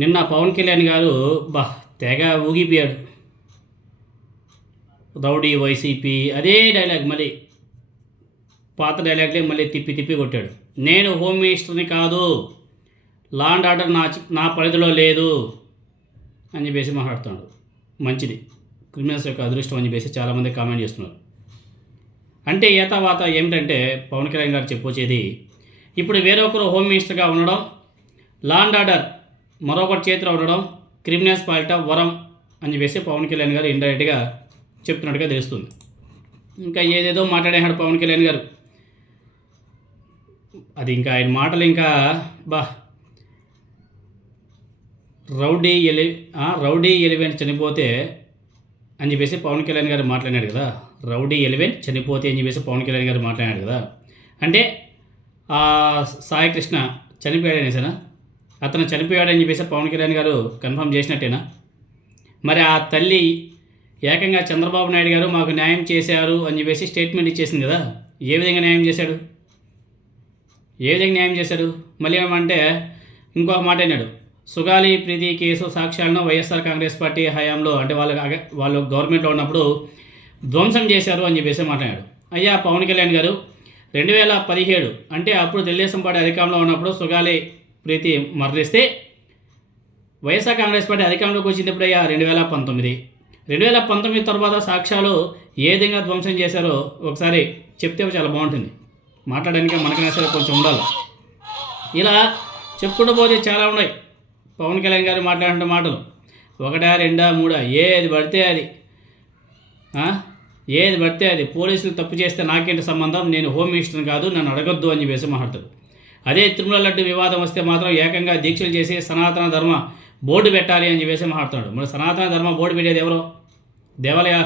నిన్న పవన్ కళ్యాణ్ గారు తెగ ఊగిపోయాడు. రౌడీ వైసీపీ అదే డైలాగ్, మళ్ళీ పాత డైలాగ్లే మళ్ళీ తిప్పి తిప్పి కొట్టాడు. నేను హోమ్ మినిస్టర్ని కాదు, లా అండ్ ఆర్డర్ నా పరిధిలో లేదు అని చెప్పేసి మాట్లాడుతున్నాడు. మంచిది, క్రిమినల్స్ యొక్క అదృష్టం అని చెప్పేసి చాలామంది కామెంట్ చేస్తున్నారు. అంటే ఏతావాత ఏమిటంటే పవన్ కళ్యాణ్ గారు చెప్పొచ్చేది, ఇప్పుడు వేరొకరు హోమ్ మినిస్టర్గా ఉండడం, లా అండ్ ఆర్డర్ మరొకటి చేతిలో ఉండడం క్రిమినల్స్ పాలిట వరం అని చెప్పేసి పవన్ కళ్యాణ్ గారు ఇండైరెక్ట్గా చెప్తున్నట్టుగా తెలుస్తుంది. ఇంకా ఏదేదో మాట్లాడేశాడు పవన్ కళ్యాణ్ గారు. అది ఇంకా ఆయన మాటలు ఇంకా రౌడీ ఎలివెంట్ చనిపోతే అని చెప్పేసి పవన్ కళ్యాణ్ గారు మాట్లాడాడు కదా. రౌడీ ఎలివెంట్ చనిపోతే అని చెప్పేసి పవన్ కళ్యాణ్ గారు మాట్లాడాడు కదా. అంటే సాయి కృష్ణ చనిపోయాడనేసేనా, అతను చనిపోయాడని చెప్పేసి పవన్ కళ్యాణ్ గారు కన్ఫర్మ్ చేసినట్టేనా? మరి ఆ తల్లి ఏకంగా చంద్రబాబు నాయుడు గారు మాకు న్యాయం చేశారు అని చెప్పేసి స్టేట్మెంట్ ఇచ్చేసింది కదా. ఏ విధంగా న్యాయం చేశాడు? మళ్ళీ ఏమంటే ఇంకొక మాట అన్నాడు, సుగాలి ప్రీతి కేసు సాక్ష్యాలను వైఎస్ఆర్ కాంగ్రెస్ పార్టీ హయాంలో అంటే వాళ్ళు గవర్నమెంట్లో ఉన్నప్పుడు ధ్వంసం చేశారు అని చెప్పేసి మాట్లాడాడు. అయ్యా పవన్ కళ్యాణ్ గారు, 2017 అంటే అప్పుడు తెలుగుదేశం పార్టీ అధికారంలో ఉన్నప్పుడు సుగాలి ప్రీతి మరణిస్తే వైఎస్ఆర్ కాంగ్రెస్ పార్టీ అధికారంలోకి వచ్చింది ఎప్పుడయ్యా? 2019 తర్వాత సాక్ష్యాలు ఏ విధంగా ధ్వంసం చేశారో ఒకసారి చెప్తే చాలా బాగుంటుంది. మాట్లాడడానికి మనకైనా సరే కొంచెం ఉండాలి. ఇలా చెప్పుకుంటూ పోతే చాలా ఉన్నాయి పవన్ కళ్యాణ్ గారు మాట్లాడిన మాటలు. 1, 2, 3 ఏది పడితే అది పోలీసులు తప్పు చేస్తే నాకేంటి సంబంధం, నేను హోమ్ మినిస్టర్ని కాదు, నన్ను అడగొద్దు అని చెప్పేసి మాట్లాడతారు. అదే తిరుమల లడ్డు వివాదం వస్తే మాత్రం ఏకంగా దీక్షలు చేసి సనాతన ధర్మ బోర్డు పెట్టాలి అని చెప్పేసి మాట్లాడుతున్నాడు. మరి సనాతన ధర్మ బోర్డు పెట్టేది ఎవరో? దేవాలయ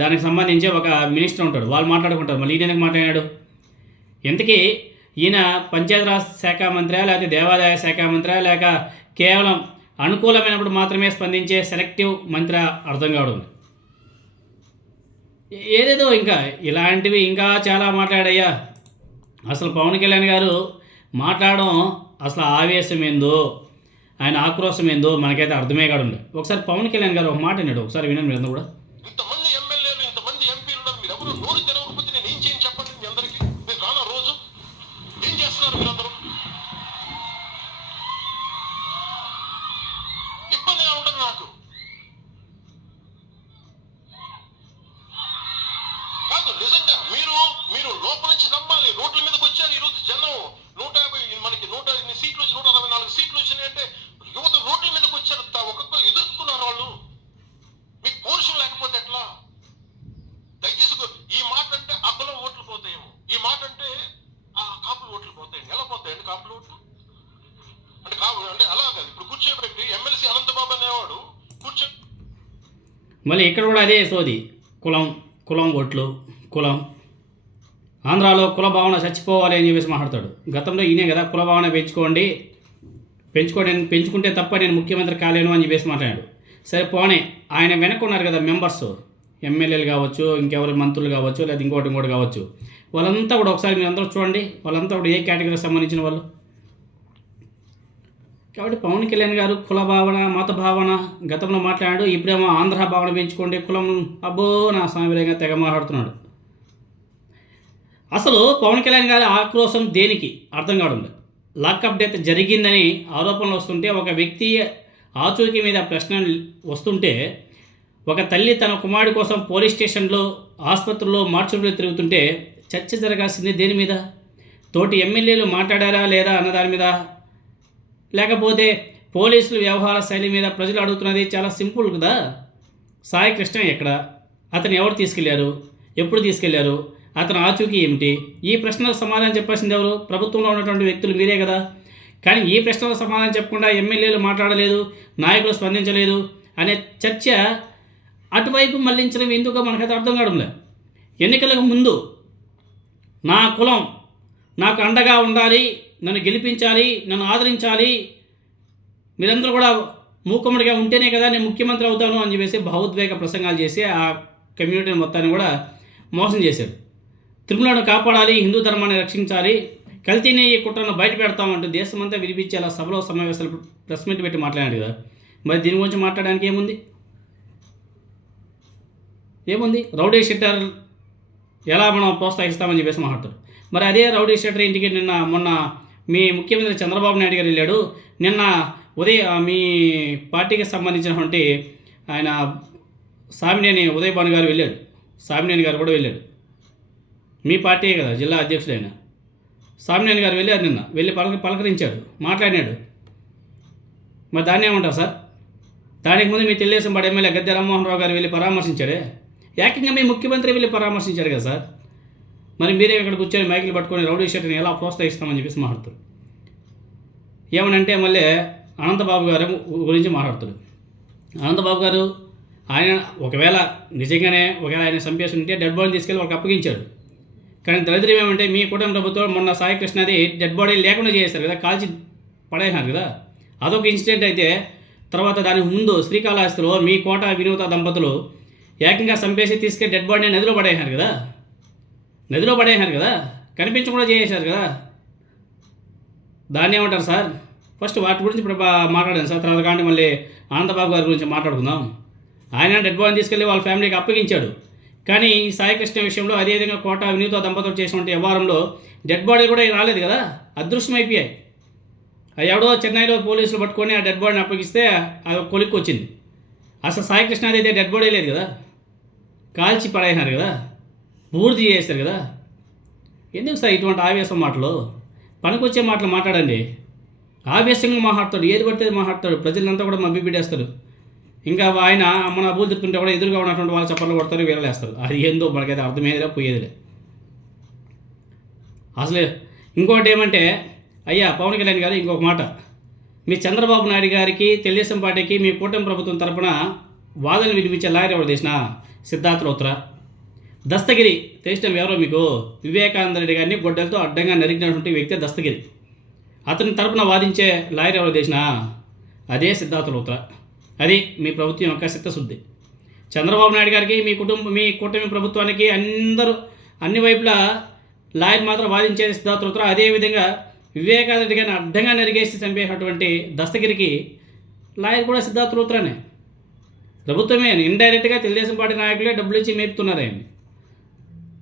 దానికి సంబంధించి ఒక మినిస్టర్ ఉంటాడు, వాళ్ళు మాట్లాడుకుంటారు. మళ్ళీ ఈయన ఎందుకు మాట్లాడాడు? ఇంతకీ ఈయన పంచాయతీరాజ్ శాఖ మంత్రి లేకపోతే దేవాదాయ శాఖ మంత్రి లేక కేవలం అనుకూలమైనప్పుడు మాత్రమే స్పందించే సెలెక్టివ్ మంత్రి అర్థం కావడం. ఏదేదో ఇంకా ఇలాంటివి ఇంకా చాలా మాట్లాడయ్యా. అసలు పవన్ కళ్యాణ్ గారు మాట్లాడడం అసలు ఆవేశం ఏందో, ఆయన ఆక్రోశం ఏందో మనకైతే అర్థమే కాదు. ఒకసారి పవన్ కళ్యాణ్ గారు ఒక మాట అన్నాడు, ఒకసారి వినండి మీరు కూడా. ఇంతమంది ఎమ్మెల్యేలు, ఇంతమంది ఎంపీలు ఉన్నారు, మీరు ఎవరు నోరు తెరవకపోతే నేను ఏం చేయని చెప్పండి మీ అందరికీ. మీరు రానా రోజు ఏం చేస్తున్నారు మీరందరూ? ఇబ్బందిగా ఉంటుంది నాకు. కాదు, నిజంగా మీరు లోపల నుంచి నమ్మాలి. రోడ్ల మీదకి వచ్చారు ఈరోజు జనం. 150 మనకి 100 సీట్లు వచ్చి 164 సీట్లు వచ్చినాయంటే యువత రోడ్ల మీదకి వచ్చారు. ఒక్కొక్కరు ఎదుర్కొన్నారు. వాళ్ళు మీకు పౌరుషం లేకపోతే ఎట్లా? దయచేసి ఈ మాట అంటే ఆ కులం ఓట్లు పోతాయేమో, ఈ మాట అంటే ఆ కాపులు ఓట్లు పోతాయండి. ఎలా పోతాయండి కాపులు ఓట్లు? అంటే అంటే అలా కాదు. ఇప్పుడు కూర్చోబెట్టి ఎమ్మెల్సీ అనంతబాబు అనేవాడు మళ్ళీ ఇక్కడ కూడా అదే సోది. కులం ఓట్లు, కులం ఆంధ్రాలో కుల భావన చచ్చిపోవాలి అని చెప్పేసి మాట్లాడతాడు. గతంలో ఈయనే కదా కుల భావన పెంచుకుంటే తప్ప నేను ముఖ్యమంత్రి కాలేను అని చెప్పేసి మాట్లాడాడు. సరే పోనే, ఆయన వెనక్కున్నారు కదా మెంబర్స్, ఎమ్మెల్యేలు కావచ్చు, ఇంకెవరు మంత్రులు కావచ్చు, లేదా ఇంకోటి కావచ్చు, వాళ్ళంతా కూడా ఒకసారి మీరు అందరూ చూడండి, వాళ్ళంతా కూడా ఏ కేటగిరీకి సంబంధించిన వాళ్ళు. కాబట్టి పవన్ కళ్యాణ్ గారు కుల భావన, మత భావన గతంలో మాట్లాడాడు. ఇప్పుడేమో ఆంధ్ర భావన పెంచుకోండి, కులం అబ్బో నా సామిరంగా తెగ మాట్లాడుతున్నాడు. అసలు పవన్ కళ్యాణ్ గారి ఆక్రోశం దేనికి అర్థం కావడం లేదు. లాకప్ డెత్ జరిగిందని ఆరోపణలు వస్తుంటే, ఒక వ్యక్తి ఆచూకీ మీద ప్రశ్న వస్తుంటే, ఒక తల్లి తన కుమారుడి కోసం పోలీస్ స్టేషన్లో, ఆసుపత్రుల్లో, మార్చుల్లో తిరుగుతుంటే చర్చ జరగాల్సింది దేని మీద? తోటి ఎమ్మెల్యేలు మాట్లాడారా లేదా అన్న దాని మీద, లేకపోతే పోలీసుల వ్యవహార శైలి మీద ప్రజలు అడుగుతున్నది చాలా సింపుల్ కదా. సాయి కృష్ణ ఎక్కడ, అతను ఎవరు తీసుకెళ్లారు, ఎప్పుడు తీసుకెళ్లారు, అతను ఆచూకీ ఏమిటి? ఈ ప్రశ్నలకు సమాధానం చెప్పాల్సింది ఎవరు? ప్రభుత్వంలో ఉన్నటువంటి వ్యక్తులు మీరే కదా. కానీ ఈ ప్రశ్నలకు సమాధానం చెప్పకుండా ఎమ్మెల్యేలు మాట్లాడలేదు, నాయకులు స్పందించలేదు అనే చర్చ అటువైపు మళ్లించడం ఎందుకో మనకైతే అర్థం కావడం లేదు. ఎన్నికలకు ముందు నా కులం నాకు అండగా ఉండాలి, నన్ను గెలిపించాలి, నన్ను ఆదరించాలి, మీరందరూ కూడా మూకుమ్మడిగా ఉంటేనే కదా నేను ముఖ్యమంత్రి అవుతాను అని చెప్పేసి భావోద్వేగ ప్రసంగాలు చేసి ఆ కమ్యూనిటీని మొత్తాన్ని కూడా మోసం చేశాడు. తిరుమలను కాపాడాలి, హిందూ ధర్మాన్ని రక్షించాలి, కల్తీ నెయ్యి కుట్రను బయట పెడతామంటూ దేశమంతా వినిపించేలా సభలో సమావేశాలు ప్రెస్ మీట్ పెట్టి మాట్లాడాడు కదా. మరి దీని గురించి మాట్లాడడానికి ఏముంది రౌడీ షీటర్ ఎలా మనం ప్రోత్సహిస్తామని చెప్పేసి మాట్లాడతారు. మరి అదే రౌడీ షీటర్ ఇంటికి మొన్న మీ ముఖ్యమంత్రి చంద్రబాబు నాయుడు గారు వెళ్ళాడు. నిన్న ఉదయం మీ పార్టీకి సంబంధించినటువంటి ఆయన సామినేని ఉదయ్ భాను గారు వెళ్ళాడు. సామినేని గారు కూడా వెళ్ళాడు. మీ పార్టీ కదా జిల్లా అధ్యక్షుడు ఆయన సామినేని గారు వెళ్ళారు. నిన్న వెళ్ళి పలకరించాడు, మాట్లాడినాడు. మరి దాన్ని ఏమంటారు సార్? దానికి ముందు మీ తెలుగుదేశం పార్టీ ఎమ్మెల్యే గద్దె రామ్మోహన్ రావు గారు వెళ్ళి పరామర్శించాడే. ఏకంగా మీ ముఖ్యమంత్రి వెళ్ళి పరామర్శించాడు కదా సార్. మరి మీరే ఇక్కడ కూర్చొని మైకులు పట్టుకొని రౌడీ షీటర్ని ఎలా ప్రోత్సహిస్తామని చెప్పేసి మాట్లాడుతారు. ఏమనంటే మళ్ళీ అనంతబాబు గారు గురించి మాట్లాడుతాడు. అనంతబాబు గారు ఆయన ఒకవేళ నిజంగానే ఆయన చంపేసి ఉంటే డెడ్ బాడీని తీసుకెళ్ళి వాళ్ళకి అప్పగించాడు. కానీ దరిద్రం ఏమంటే మీ కుటుంబ ప్రభుత్వం మొన్న సాయి కృష్ణది డెడ్ బాడీ లేకుండా చేశారు కదా, కాల్చి పడేసినారు కదా. అదొక ఇన్సిడెంట్ అయితే తర్వాత దానికి ముందు శ్రీకాళహస్తిలో మీ కోట వినూత దంపతులు ఏకంగా చంపేసి తీసుకెళ్ళి డెడ్ బాడీని నదిలో పడేసినారు కదా, కనిపించకుండా చేసేశారు కదా. దాన్ని ఏమంటారు సార్? ఫస్ట్ వాటి గురించి ఇప్పుడు మాట్లాడాను సార్. తర్వాత కానీ మళ్ళీ ఆనందబాబు గారి గురించి మాట్లాడుకుందాం. ఆయన డెడ్ బాడీని తీసుకెళ్ళి వాళ్ళ ఫ్యామిలీకి అప్పగించాడు. కానీ ఈ సాయికృష్ణ విషయంలో అదేవిధంగా కోట వినూత దంపతులు చేసినటువంటి వ్యవహారంలో డెడ్ బాడీ కూడా రాలేదు కదా, అదృష్టం అయిపోయాయి. ఎవడో చెన్నైలో పోలీసులు పట్టుకొని ఆ డెడ్ బాడీని అప్పగిస్తే అది కొలిక్కి వచ్చింది. అసలు సాయికృష్ణది అయితే డెడ్ బాడీ లేదు కదా, కాల్చి పడేసినారు కదా, పూర్తి చేస్తారు కదా. ఎందుకు సార్ ఇటువంటి ఆవేశం మాటలు? పనికొచ్చే మాటలు మాట్లాడండి. ఆవేశంగా మాట్లాడతాడు, ఏది పడితే మాట్లాడతాడు, ప్రజలంతా కూడా మభ్యపెట్టేస్తారు. ఇంకా ఆయన మన అబ్బులు తిప్పుతుంటే కూడా ఎదురుగా ఉన్నటువంటి వాళ్ళు చప్పట్లు కొడతారు, వీళ్ళేస్తారు. అది ఏందో మనకైతే అర్థమయ్యేదిలే, పోయేదిలే. అసలు ఇంకోటి ఏమంటే అయ్యా పవన్ కళ్యాణ్ గారు ఇంకొక మాట, మీ చంద్రబాబు నాయుడు గారికి తెలుగుదేశం పార్టీకి మీ కూటమి ప్రభుత్వం తరపున వాదనలు వినిపించే లాయర్ ఎవరు చేసిన సిద్ధార్థ లోత్రా. దస్తగిరి తెలిసిన ఎవరో మీకు, వివేకానంద రెడ్డి గారిని గొడ్డలతో అడ్డంగా నరికినటువంటి వ్యక్తి దస్తగిరి. అతని తరపున వాదించే లాయర్ ఎవరు చేసిన అదే సిద్ధార్థ లోత్రా. అది మీ ప్రభుత్వం యొక్క చిత్తశుద్ధి. చంద్రబాబు నాయుడు గారికి మీ కూటమి ప్రభుత్వానికి అన్ని వైపులా లాయర్ మాత్రం వాదించేది సిద్ధార్థ లోత్రా. అదేవిధంగా వివేకానంద రెడ్డి గారిని అడ్డంగా నరిగేసి చంపేసినటువంటి దస్తగిరికి లాయర్ కూడా సిద్ధార్థ లోత్రానే. ప్రభుత్వమే ఇండైరెక్ట్గా తెలుగుదేశం పార్టీ నాయకులే డబ్బులు ఇచ్చి మేపుతున్నారు ఆయన్ని.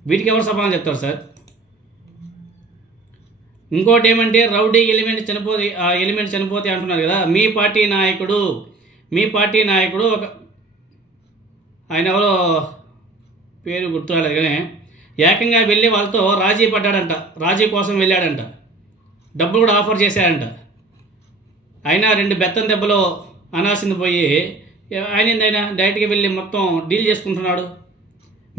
వీటికి ఎవరు సమాధానం చెప్తారు సార్? ఇంకోటి ఏమంటే రౌడీ ఎలిమెంట్ చనిపోతే అంటున్నారు కదా. మీ పార్టీ నాయకుడు ఒక ఆయన ఎవరో పేరు గుర్తురాలేదు కానీ ఏకంగా వెళ్ళి వాళ్ళతో రాజీ పడ్డాడంట, రాజీ కోసం వెళ్ళాడంట, డబ్బులు కూడా ఆఫర్ చేశాడంట. అయినా 2 బెత్తం దెబ్బలో అనాల్సింది పోయి ఆయన డైరెక్ట్గా వెళ్ళి మొత్తం డీల్ చేసుకుంటున్నాడు.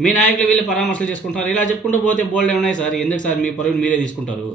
మీ నాయకులు వెళ్ళి పరామర్శలు చేసుకుంటున్నారు. ఇలా చెప్పుకుంటూ పోతే బోల్డ్ ఉన్నాయి సార్. ఎందుకు సార్ మీ పరువుని మీరే తీసుకుంటారు?